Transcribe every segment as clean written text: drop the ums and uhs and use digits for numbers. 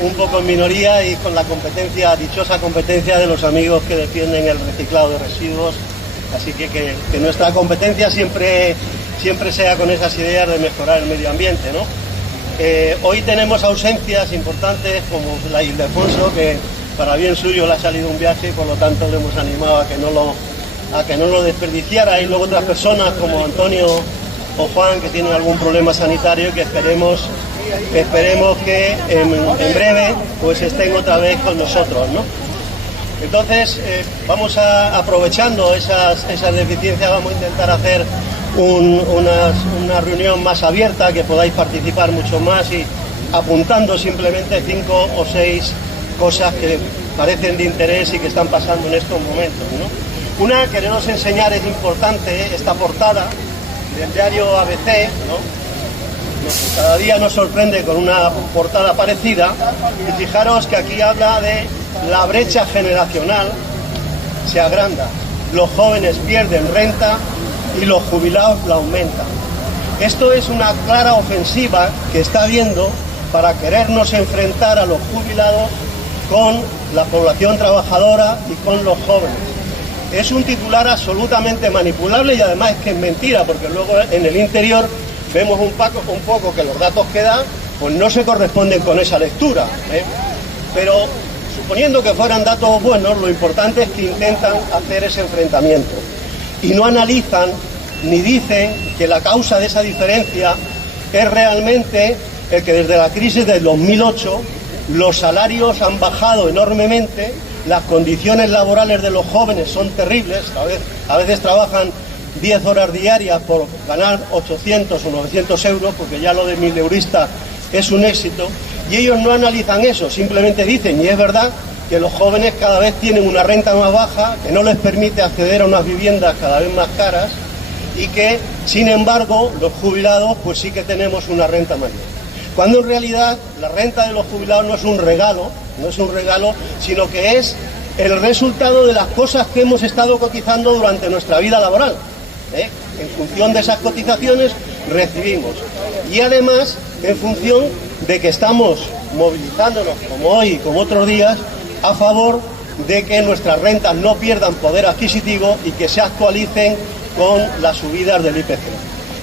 Un poco en minoría y con la competencia, dichosa competencia de los amigos que defienden el reciclado de residuos. Así que nuestra competencia siempre sea con esas ideas de mejorar el medio ambiente, ¿no? Hoy tenemos ausencias importantes como la de Ildefonso, que para bien suyo le ha salido un viaje y por lo tanto le hemos animado a que no lo desperdiciara. Y luego otras personas como Antonio o Juan que tienen algún problema sanitario y que esperemos que en breve pues estén otra vez con nosotros, ¿no? Entonces vamos aprovechando esas deficiencias, vamos a intentar hacer una reunión más abierta, que podáis participar mucho más y apuntando simplemente 5 o 6 cosas que parecen de interés y que están pasando en estos momentos, ¿no? Una, queremos enseñar, es importante, esta portada del diario ABC, ¿no? Cada día nos sorprende con una portada parecida y fijaros que aquí habla de la brecha generacional se agranda, los jóvenes pierden renta y los jubilados la aumentan. Esto es una clara ofensiva que está habiendo para querernos enfrentar a los jubilados con la población trabajadora y con los jóvenes. Es un titular absolutamente manipulable y además es que es mentira, porque luego en el interior vemos un poco que los datos que da pues no se corresponden con esa lectura, ¿eh? Pero suponiendo que fueran datos buenos, lo importante es que intentan hacer ese enfrentamiento y no analizan ni dicen que la causa de esa diferencia es realmente el que desde la crisis del 2008 los salarios han bajado enormemente, las condiciones laborales de los jóvenes son terribles, a veces trabajan 10 horas diarias por ganar 800 o 900 euros, porque ya lo de mileurista es un éxito, y ellos no analizan eso, simplemente dicen, y es verdad, que los jóvenes cada vez tienen una renta más baja, que no les permite acceder a unas viviendas cada vez más caras, y que, sin embargo, los jubilados pues sí que tenemos una renta mayor. Cuando en realidad la renta de los jubilados no es un regalo, sino que es el resultado de las cosas que hemos estado cotizando durante nuestra vida laboral. En función de esas cotizaciones recibimos. Y además, en función de que estamos movilizándonos, como hoy y como otros días, a favor de que nuestras rentas no pierdan poder adquisitivo y que se actualicen con las subidas del IPC.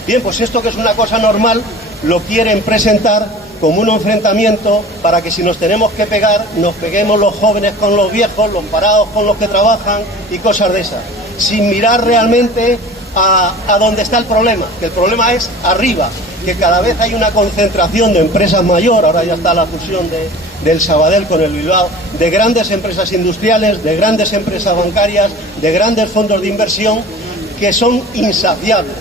Bien, pues esto, que es una cosa normal, lo quieren presentar como un enfrentamiento para que si nos tenemos que pegar, nos peguemos los jóvenes con los viejos, los parados con los que trabajan y cosas de esas, sin mirar realmente a dónde está el problema, que el problema es arriba, que cada vez hay una concentración de empresas mayor, ahora ya está la fusión del Sabadell con el Bilbao, de grandes empresas industriales, de grandes empresas bancarias, de grandes fondos de inversión, que son insaciables,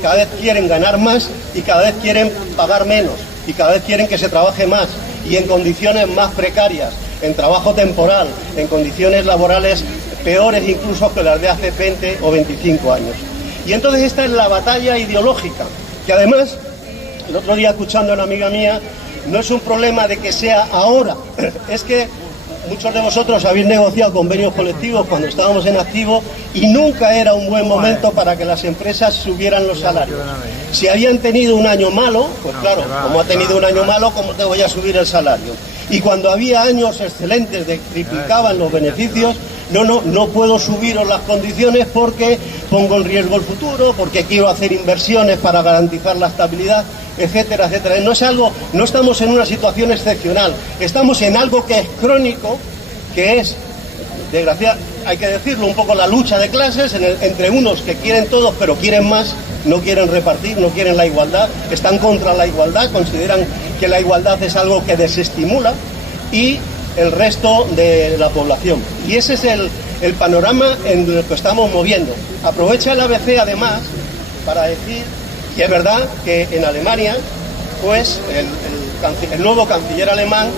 cada vez quieren ganar más y cada vez quieren pagar menos y cada vez quieren que se trabaje más y en condiciones más precarias, en trabajo temporal, en condiciones laborales peores incluso que las de hace 20 o 25 años. Y entonces esta es la batalla ideológica, que además, el otro día escuchando a una amiga mía, no es un problema de que sea ahora, es que muchos de vosotros habéis negociado convenios colectivos cuando estábamos en activo y nunca era un buen momento para que las empresas subieran los salarios. Si habían tenido un año malo, pues claro, como ha tenido un año malo, ¿cómo te voy a subir el salario? Y cuando había años excelentes de triplicaban los beneficios, no puedo subiros las condiciones porque pongo en riesgo el futuro, porque quiero hacer inversiones para garantizar la estabilidad, etcétera, etcétera. No estamos en una situación excepcional, estamos en algo que es crónico, que es, desgraciadamente, hay que decirlo, un poco la lucha de clases entre unos que quieren todos pero quieren más, no quieren repartir, no quieren la igualdad, están contra la igualdad, consideran que la igualdad es algo que desestimula, y el resto de la población. Y ese es el panorama en el que estamos moviendo. Aprovecha el ABC además para decir, y es verdad que en Alemania, pues el nuevo canciller alemán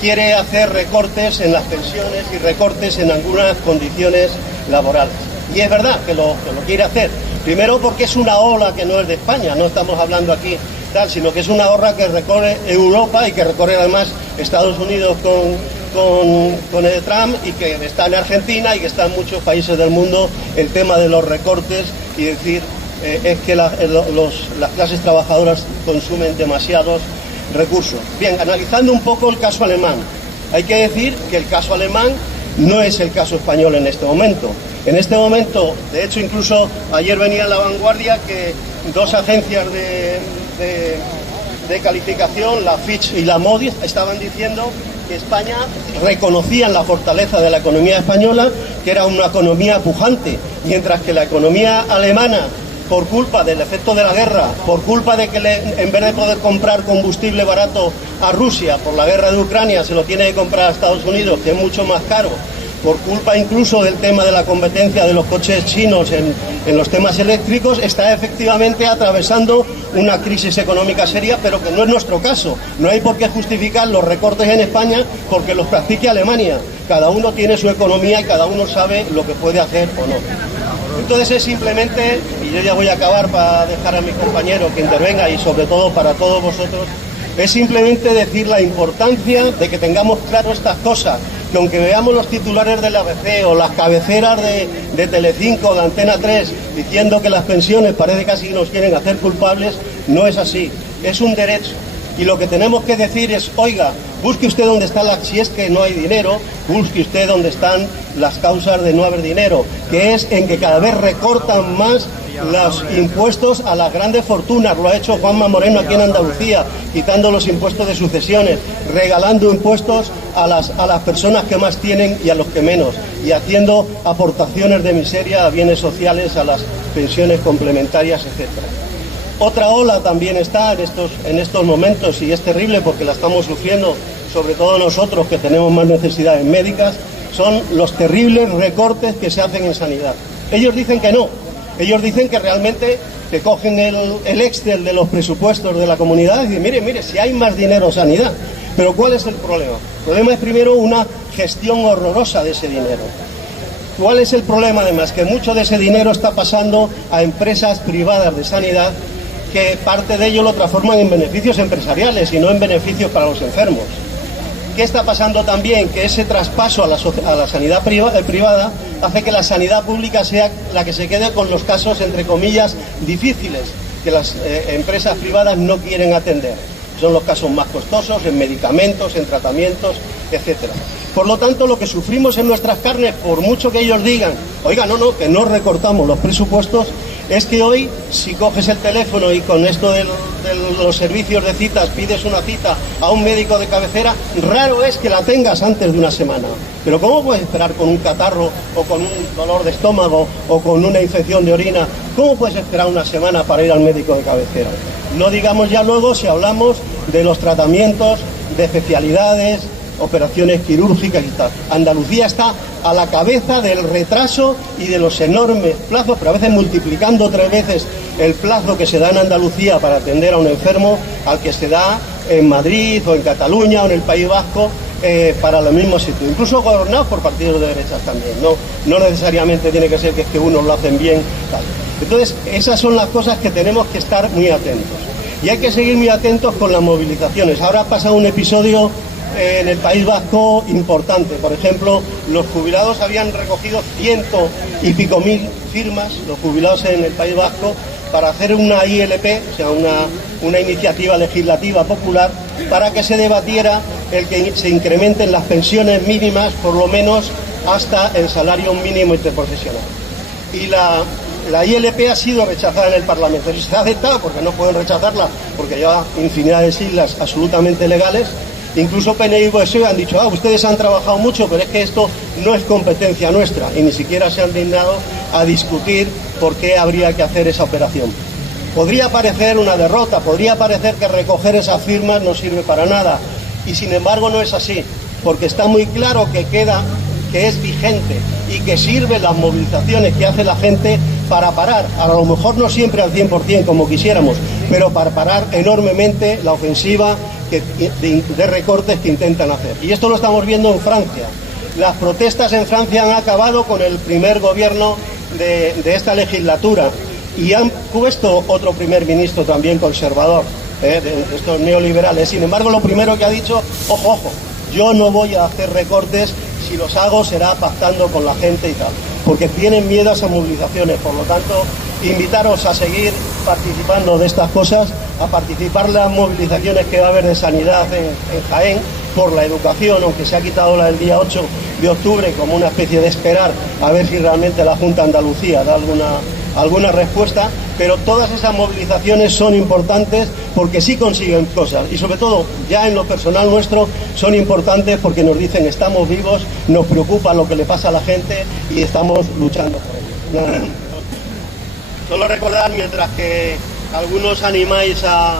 quiere hacer recortes en las pensiones y recortes en algunas condiciones laborales. Y es verdad que lo quiere hacer. Primero porque es una ola que no es de España, no estamos hablando aquí tal, sino que es una ola que recorre Europa y que recorre además Estados Unidos con el Trump, y que está en Argentina y que está en muchos países del mundo el tema de los recortes y decir es que las clases trabajadoras consumen demasiados recursos. Bien, analizando un poco el caso alemán, hay que decir que el caso alemán no es el caso español en este momento. En este momento, de hecho, incluso ayer venía en La Vanguardia que dos agencias de calificación, la Fitch y la Moody's, estaban diciendo que España reconocían la fortaleza de la economía española, que era una economía pujante, mientras que la economía alemana, por culpa del efecto de la guerra, por culpa de que en vez de poder comprar combustible barato a Rusia por la guerra de Ucrania, se lo tiene que comprar a Estados Unidos, que es mucho más caro, por culpa incluso del tema de la competencia de los coches chinos en los temas eléctricos, está efectivamente atravesando una crisis económica seria, pero que no es nuestro caso. No hay por qué justificar los recortes en España porque los practique Alemania. Cada uno tiene su economía y cada uno sabe lo que puede hacer o no. Entonces es simplemente, y yo ya voy a acabar para dejar a mi compañero que intervenga y sobre todo para todos vosotros, es simplemente decir la importancia de que tengamos claro estas cosas, que aunque veamos los titulares de la ABC o las cabeceras de Telecinco, de Antena 3, diciendo que las pensiones parece casi que nos quieren hacer culpables, no es así, es un derecho. Y lo que tenemos que decir es, oiga, busque usted dónde está si es que no hay dinero, busque usted dónde están las causas de no haber dinero, que es en que cada vez recortan más los impuestos a las grandes fortunas. Lo ha hecho Juanma Moreno aquí en Andalucía, quitando los impuestos de sucesiones, regalando impuestos a las personas que más tienen y a los que menos, y haciendo aportaciones de miseria a bienes sociales, a las pensiones complementarias, etcétera. Otra ola también está en estos momentos, y es terrible porque la estamos sufriendo, sobre todo nosotros que tenemos más necesidades médicas, son los terribles recortes que se hacen en sanidad. Ellos dicen que no, ellos dicen que realmente que cogen el Excel de los presupuestos de la comunidad y dicen, mire, si hay más dinero en sanidad. Pero ¿cuál es el problema? El problema es primero una gestión horrorosa de ese dinero. ¿Cuál es el problema además? Que mucho de ese dinero está pasando a empresas privadas de sanidad, que parte de ello lo transforman en beneficios empresariales y no en beneficios para los enfermos. ¿Qué está pasando también? Que ese traspaso a la sanidad privada hace que la sanidad pública sea la que se quede con los casos, entre comillas, difíciles, que las empresas privadas no quieren atender. Son los casos más costosos, en medicamentos, en tratamientos, etcétera. Por lo tanto, lo que sufrimos en nuestras carnes, por mucho que ellos digan, oiga, no, que no recortamos los presupuestos, es que hoy, si coges el teléfono y con esto de los servicios de citas pides una cita a un médico de cabecera, raro es que la tengas antes de una semana. Pero ¿cómo puedes esperar con un catarro o con un dolor de estómago o con una infección de orina? ¿Cómo puedes esperar una semana para ir al médico de cabecera? No digamos ya luego si hablamos de los tratamientos, de especialidades, operaciones quirúrgicas y tal. Andalucía está a la cabeza del retraso y de los enormes plazos, pero a veces multiplicando 3 veces el plazo que se da en Andalucía para atender a un enfermo al que se da en Madrid o en Cataluña o en el País Vasco para los mismos sitios, incluso gobernados por partidos de derechas también. No necesariamente tiene que ser que es que unos lo hacen bien, tal. Entonces, esas son las cosas que tenemos que estar muy atentos. Y hay que seguir muy atentos con las movilizaciones. Ahora ha pasado un episodio en el País Vasco importante. Por ejemplo, los jubilados habían recogido 100 y pico mil firmas, los jubilados en el País Vasco, para hacer una ILP, o sea, una iniciativa legislativa popular, para que se debatiera el que se incrementen las pensiones mínimas, por lo menos hasta el salario mínimo interprofesional. Y la ILP ha sido rechazada en el Parlamento. Se ha aceptado porque no pueden rechazarla, porque lleva infinidad de siglas absolutamente legales. Incluso PNI y PSOE han dicho, ustedes han trabajado mucho, pero es que esto no es competencia nuestra, y ni siquiera se han dignado a discutir por qué habría que hacer esa operación. Podría parecer una derrota, podría parecer que recoger esas firmas no sirve para nada, y sin embargo no es así, porque está muy claro que es vigente y que sirven las movilizaciones que hace la gente para parar, a lo mejor no siempre al 100% como quisiéramos, pero para parar enormemente la ofensiva de recortes que intentan hacer. Y esto lo estamos viendo en Francia. Las protestas en Francia han acabado con el primer gobierno de esta legislatura y han puesto otro primer ministro también conservador, de estos neoliberales. Sin embargo, lo primero que ha dicho, ojo, yo no voy a hacer recortes, si los hago será pactando con la gente y tal, porque tienen miedo a esas movilizaciones. Por lo tanto, invitaros a seguir participando de estas cosas, a participar en las movilizaciones que va a haber de sanidad en Jaén por la educación, aunque se ha quitado la del día 8 de octubre como una especie de esperar a ver si realmente la Junta de Andalucía da alguna respuesta, pero todas esas movilizaciones son importantes porque sí consiguen cosas y sobre todo ya en lo personal nuestro son importantes porque nos dicen estamos vivos, nos preocupa lo que le pasa a la gente y estamos luchando por ello. Solo recordar, mientras que algunos animáis a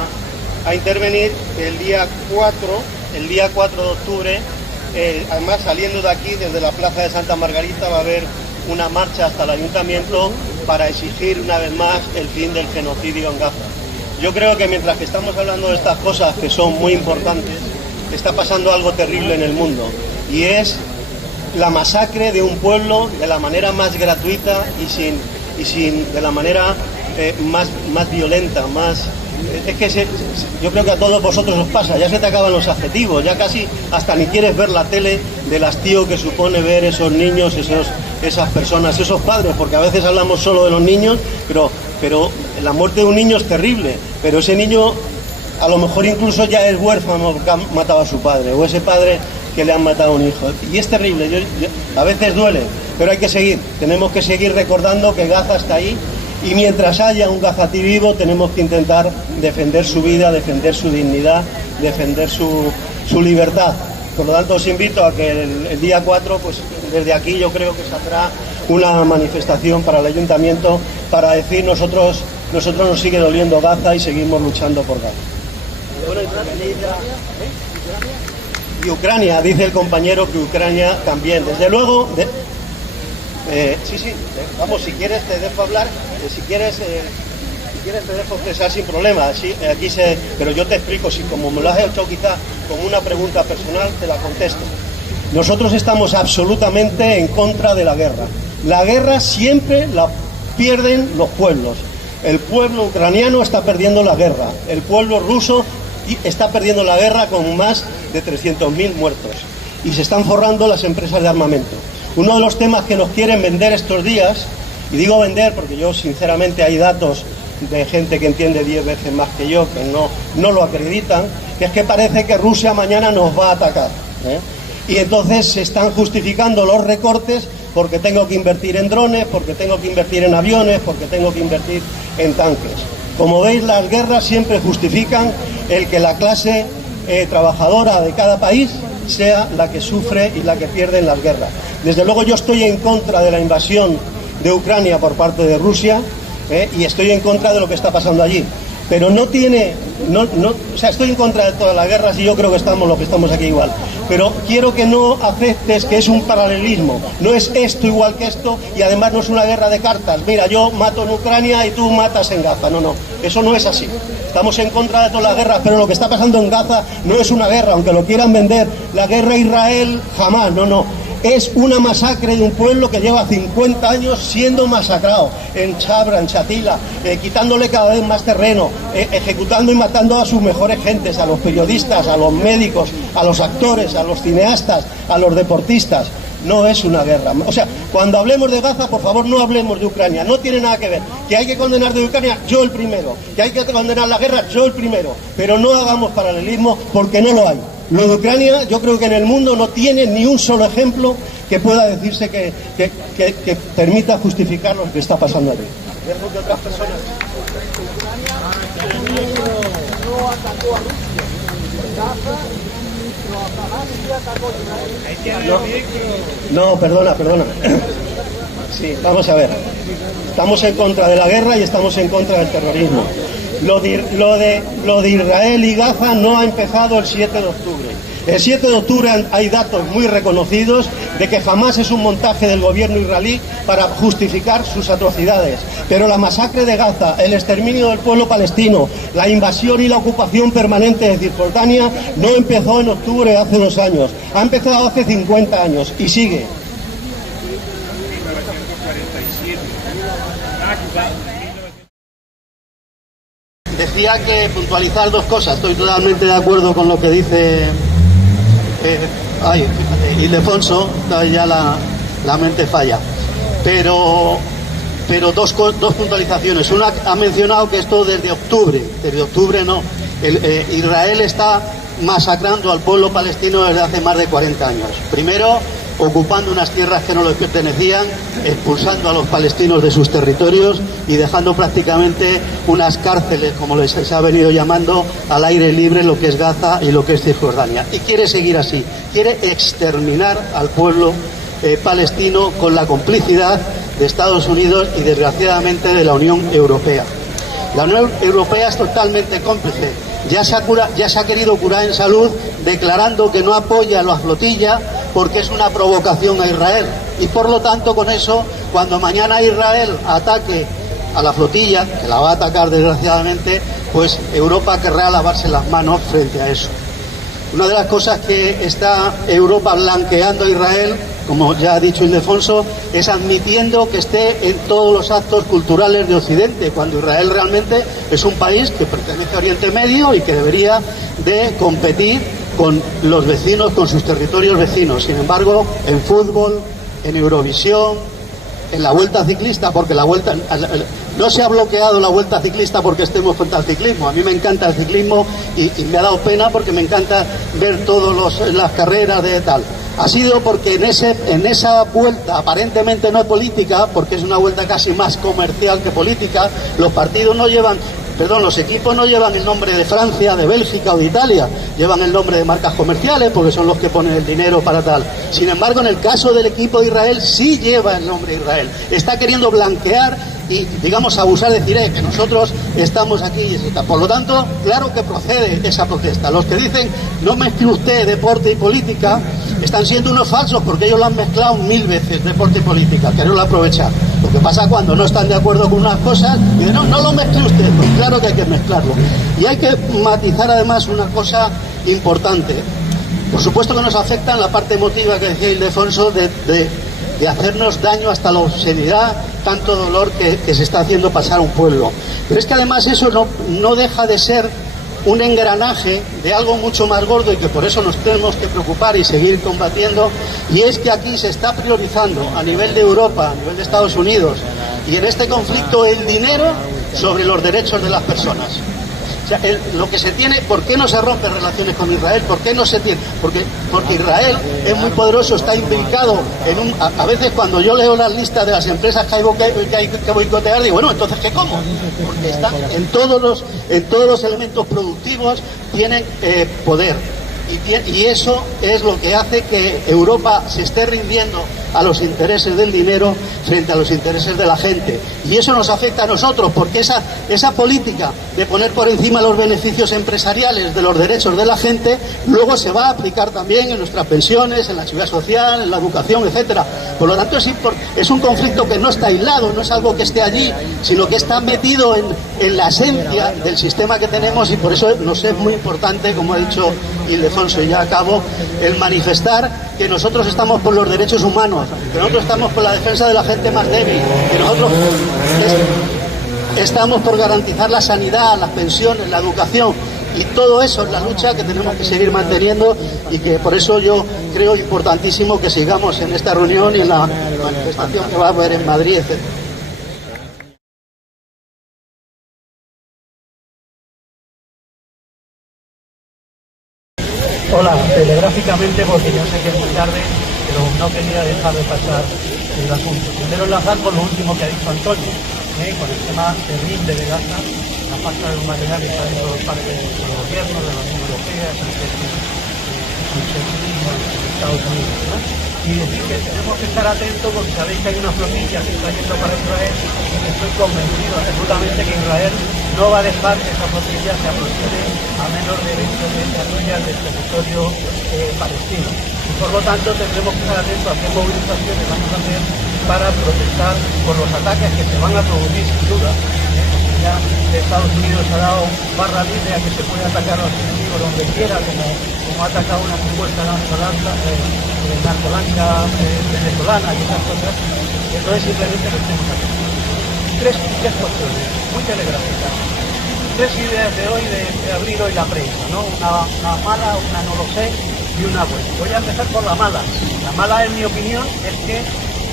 intervenir, el día 4 de octubre, además saliendo de aquí, desde la Plaza de Santa Margarita, va a haber una marcha hasta el Ayuntamiento para exigir una vez más el fin del genocidio en Gaza. Yo creo que mientras que estamos hablando de estas cosas que son muy importantes, está pasando algo terrible en el mundo y es la masacre de un pueblo de la manera más gratuita y sin de la manera más violenta, más... Es que yo creo que a todos vosotros os pasa, ya se te acaban los adjetivos, ya casi hasta ni quieres ver la tele del hastío que supone ver esos niños, esas personas, esos padres, porque a veces hablamos solo de los niños, pero la muerte de un niño es terrible, pero ese niño a lo mejor incluso ya es huérfano porque ha matado a su padre, o ese padre que le han matado a un hijo, y es terrible, a veces duele, pero hay que seguir, tenemos que seguir recordando que Gaza está ahí. Y mientras haya un gazatí vivo tenemos que intentar defender su vida, defender su dignidad, defender su libertad. Por lo tanto os invito a que el día 4, pues desde aquí yo creo que saldrá una manifestación para el Ayuntamiento para decir nosotros nos sigue doliendo Gaza y seguimos luchando por Gaza. Y Ucrania, dice el compañero que Ucrania también. Desde luego... sí, vamos, si quieres te dejo hablar, si quieres te dejo expresar sin problema, sí, pero yo te explico, si como me lo has hecho quizá como una pregunta personal, te la contesto. Nosotros estamos absolutamente en contra de la guerra. La guerra siempre la pierden los pueblos. El pueblo ucraniano está perdiendo la guerra, el pueblo ruso está perdiendo la guerra con más de 300.000 muertos y se están forrando las empresas de armamento. Uno de los temas que nos quieren vender estos días, y digo vender porque yo sinceramente hay datos de gente que entiende 10 veces más que yo, que no lo acreditan, que es que parece que Rusia mañana nos va a atacar, Y entonces se están justificando los recortes porque tengo que invertir en drones, porque tengo que invertir en aviones, porque tengo que invertir en tanques. Como veis, las guerras siempre justifican el que la clase trabajadora de cada país sea la que sufre y la que pierde en las guerras. Desde luego yo estoy en contra de la invasión de Ucrania por parte de Rusia y estoy en contra de lo que está pasando allí. Pero estoy en contra de todas las guerras y yo creo que estamos los que estamos aquí igual. Pero quiero que no aceptes que es un paralelismo. No es esto igual que esto y además no es una guerra de cartas. Mira, yo mato en Ucrania y tú matas en Gaza. No, eso no es así. Estamos en contra de todas las guerras, pero lo que está pasando en Gaza no es una guerra, aunque lo quieran vender. La guerra a Israel, jamás, no. Es una masacre de un pueblo que lleva 50 años siendo masacrado en Chabra, en Chatila, quitándole cada vez más terreno, ejecutando y matando a sus mejores gentes, a los periodistas, a los médicos, a los actores, a los cineastas, a los deportistas. No es una guerra. O sea, cuando hablemos de Gaza, por favor, no hablemos de Ucrania. No tiene nada que ver. Que hay que condenar de Ucrania, yo el primero. Que hay que condenar la guerra, yo el primero. Pero no hagamos paralelismo porque no lo hay. Lo de Ucrania, yo creo que en el mundo no tiene ni un solo ejemplo que pueda decirse que permita justificar lo que está pasando allí. Dejo que otras personas... no atacó a Rusia. No, perdona. Sí, vamos a ver. Estamos en contra de la guerra y estamos en contra del terrorismo. Lo de Israel y Gaza no ha empezado el 7 de octubre. El 7 de octubre hay datos muy reconocidos de que jamás es un montaje del gobierno israelí para justificar sus atrocidades. Pero la masacre de Gaza, el exterminio del pueblo palestino, la invasión y la ocupación permanente de Cisjordania no empezó en octubre hace 2 años. Ha empezado hace 50 años y sigue. Decía que puntualizar 2 cosas. Estoy totalmente de acuerdo con lo que dice Ildefonso, ya la mente falla. Pero pero dos puntualizaciones. Una, ha mencionado que esto desde octubre no. Israel está masacrando al pueblo palestino desde hace más de 40 años. Primero, ocupando unas tierras que no les pertenecían, expulsando a los palestinos de sus territorios y dejando prácticamente unas cárceles, como se ha venido llamando, al aire libre, lo que es Gaza y lo que es Cisjordania. Y quiere seguir así, quiere exterminar al pueblo palestino con la complicidad de Estados Unidos y desgraciadamente de la Unión Europea. La Unión Europea es totalmente cómplice. Ya se ha querido curar en salud declarando que no apoya a la flotilla porque es una provocación a Israel. Y por lo tanto, con eso, cuando mañana Israel ataque a la flotilla, que la va a atacar desgraciadamente, pues Europa querrá lavarse las manos frente a eso. Una de las cosas que está Europa blanqueando a Israel, como ya ha dicho Ildefonso, es admitiendo que esté en todos los actos culturales de Occidente, cuando Israel realmente es un país que pertenece a Oriente Medio y que debería de competir con los vecinos, con sus territorios vecinos. Sin embargo, en fútbol, en Eurovisión, en la vuelta ciclista, porque no se ha bloqueado la vuelta ciclista porque estemos contra el ciclismo. A mí me encanta el ciclismo y me ha dado pena porque me encanta ver todas las carreras de tal. Ha sido porque en esa vuelta, aparentemente no política, porque es una vuelta casi más comercial que política, los equipos no llevan el nombre de Francia, de Bélgica o de Italia, llevan el nombre de marcas comerciales porque son los que ponen el dinero para tal. Sin embargo, en el caso del equipo de Israel sí lleva el nombre de Israel. Está queriendo blanquear y, digamos, abusar, decir que nosotros estamos aquí y etc. Por lo tanto, claro que procede esa protesta. Los que dicen no mezcle usted deporte y política están siendo unos falsos porque ellos lo han mezclado 1000 veces, deporte y política, quererlo aprovechar. Lo que pasa cuando no están de acuerdo con unas cosas y dicen no lo mezcle usted, pues claro que hay que mezclarlo. Y hay que matizar además una cosa importante. Por supuesto que nos afecta en la parte emotiva que decía Ildefonso de hacernos daño hasta la obscenidad, tanto dolor que se está haciendo pasar a un pueblo. Pero es que además eso no deja de ser un engranaje de algo mucho más gordo y que por eso nos tenemos que preocupar y seguir combatiendo, y es que aquí se está priorizando a nivel de Europa, a nivel de Estados Unidos y en este conflicto el dinero sobre los derechos de las personas. O sea, lo que se tiene, ¿por qué no se rompen relaciones con Israel? ¿Por qué no se tiene? Porque Israel es muy poderoso, está implicado en a veces cuando yo leo las listas de las empresas que hay que boicotear, digo, bueno, entonces ¿qué cómo? Porque están en todos los elementos productivos, tienen poder. Y eso es lo que hace que Europa se esté rindiendo a los intereses del dinero frente a los intereses de la gente. Y eso nos afecta a nosotros, porque esa política de poner por encima los beneficios empresariales de los derechos de la gente, luego se va a aplicar también en nuestras pensiones, en la seguridad social, en la educación, etcétera. Por lo tanto, es un conflicto que no está aislado, no es algo que esté allí, sino que está metido en la esencia del sistema que tenemos, y por eso nos es muy importante, como ha dicho Ildefonso, y ya acabo, el manifestar que nosotros estamos por los derechos humanos, que nosotros estamos por la defensa de la gente más débil, que nosotros estamos por garantizar la sanidad, las pensiones, la educación, y todo eso es la lucha que tenemos que seguir manteniendo, y que por eso yo creo importantísimo que sigamos en esta reunión y en la manifestación que va a haber en Madrid, etc. Hola, telegráficamente, porque yo sé que es muy tarde, pero no quería dejar de pasar el asunto. Primero enlazar con lo último que ha dicho Antonio, con el tema terrible de Gaza, la falta de humanidad que está habiendo por parte del gobierno, de la Unión Europea, de Estados Unidos, ¿no? Y decir que tenemos que estar atentos porque sabéis que hay una flotilla que está yendo para Israel, y estoy convencido absolutamente que Israel no va a dejar que esa flotilla se aproxime a menos de 20 millas del territorio palestino. Y por lo tanto tendremos que estar atentos a qué movilizaciones vamos a hacer para protestar por los ataques que se van a producir sin duda. Ya Estados Unidos ha dado barra libre a que se puede atacar a los enemigos donde quiera, como ha atacado una supuesta narcolancha venezolana y otras cosas. Entonces simplemente lo tenemos aquí. Tres cuestiones muy telegráficas. Tres ideas de hoy, de abrir hoy la prensa, ¿no? Una mala, una no lo sé y una buena. Voy a empezar por la mala. La mala, en mi opinión, es que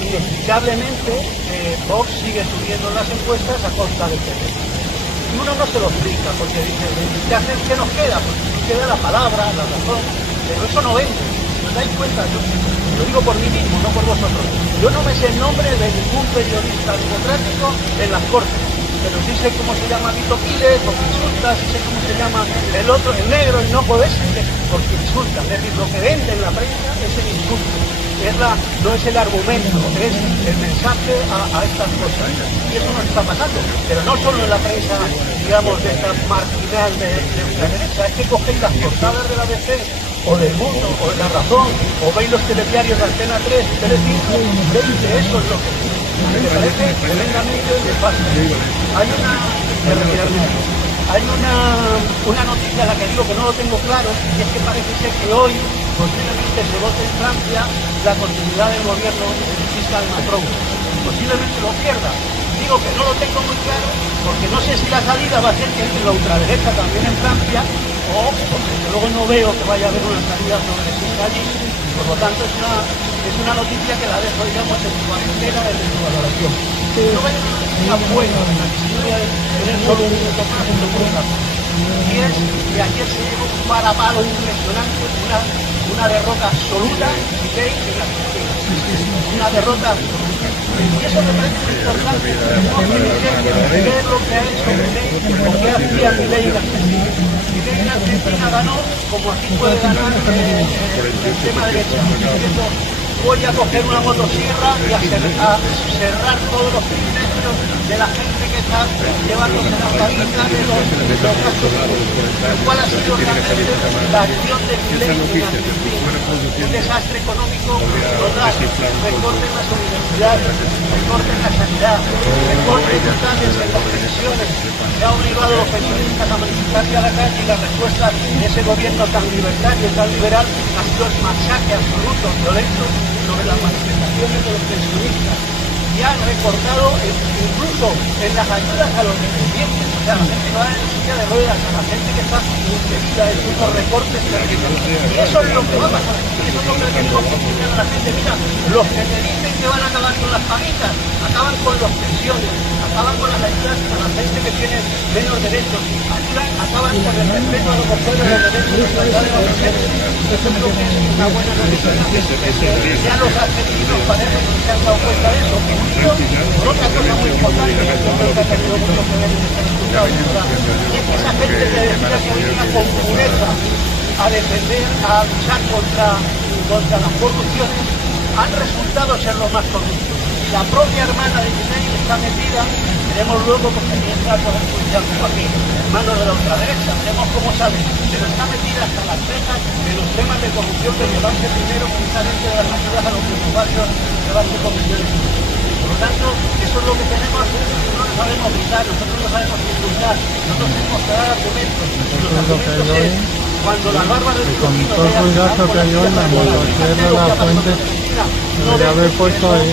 inexplicablemente Vox sigue subiendo las encuestas a costa del PP. Y uno no se lo explica, porque dice, ¿qué nos queda? Pues nos queda la palabra, la razón, pero eso no vende. ¿Os dais cuenta? Yo lo digo por mí mismo, no por vosotros. Yo no me sé el nombre de ningún periodista democrático en las Cortes, pero sí sé cómo se llama Vito Quiles, porque insulta, sí sé cómo se llama el otro, el negro, el no puede ser, porque insulta. Es decir, lo que vende en la prensa es el insulto. No es el argumento, es el mensaje a estas cosas. Y eso nos está pasando. Pero no solo en la prensa, digamos, de esta marginal de ultraderecha, es que cogéis las portadas de la ABC, o del Mundo, o de La Razón, o veis los telediarios de Antena 3 y Telecinco, veis que eso es lo que me parece tremendamente nefasto. Hay una noticia a la que digo que no lo tengo claro, y es que parece ser que hoy posiblemente se vote en Francia la continuidad del gobierno fiscal de Macron. Posiblemente lo pierda. Digo que no lo tengo muy claro porque no sé si la salida va a ser que entre la ultraderecha también en Francia, o porque luego no veo que vaya a haber una salida progresista allí. Por lo tanto, es una noticia que la dejo, digamos, en su cuarentena desde su valoración. No vaya a ser una buena la historia de tener solo un minuto más en muy rápido. Y es que ayer se llevó un varapalo impresionante, una derrota absoluta y una derrota absoluta. Y eso me parece muy importante, ver lo que ha hecho Milei o qué hacía Milei en Argentina. Milei en Argentina ganó como aquí puede ganar el tema derecha. Voy a coger una motosierra y a cerrar todos los privilegios de la gente que está llevándose la cabeza de los gastos públicos. ¿Cuál ha sido realmente la acción de Milei en Argentina? Un desastre económico total, recorte en las universidades, recorte en la sanidad, recorte totales en las pensiones, que ha obligado a los pensionistas a manifestarse a la calle, y la respuesta de ese gobierno tan libertario, tan liberal, ha sido el machaque absoluto, violento, sobre las manifestaciones de los pensionistas, y han recortado incluso en las ayudas a los dependientes, o sea, a la gente que va en silla de ruedas, a la gente que está impedida en unos recortes terribles. Y eso es lo que va a pasar, y eso es lo que le tenemos que explicar a la gente. Mira, los que te dicen que van a acabar con las paguitas, acaban con las pensiones, acaban con las ayudas a la gente que tiene menos derechos, acaban con el respeto a los mujeres de los derechos de igualdad de los mujeres. Eso creo que es una buena noticia, que ya los argentinos parece que se han dado cuenta de eso. Por otra cosa muy importante, que yo creo que ha tenido mucho que ver en esta discusión, y es que esa gente que decía que venía con pureza a defender, a luchar contra las corrupciones, han resultado ser los más corruptos. Y la propia hermana de Milei está metida, veremos luego, porque aquí está por el judicial como aquí, en manos de la ultraderecha, veremos cómo sale, pero está metida hasta las cejas en los temas de corrupción, de llevarse dinero precisamente de las ayudas a los usuarios, llevarse comisiones. Por lo tanto, eso es lo que tenemos. Nosotros no sabemos gritar, nosotros no sabemos disfrutar, nosotros tenemos que dar argumentos. Los argumentos es cuando la barba del cocino todo el gasto que hay hoy, la fuente, debería haber puesto ahí.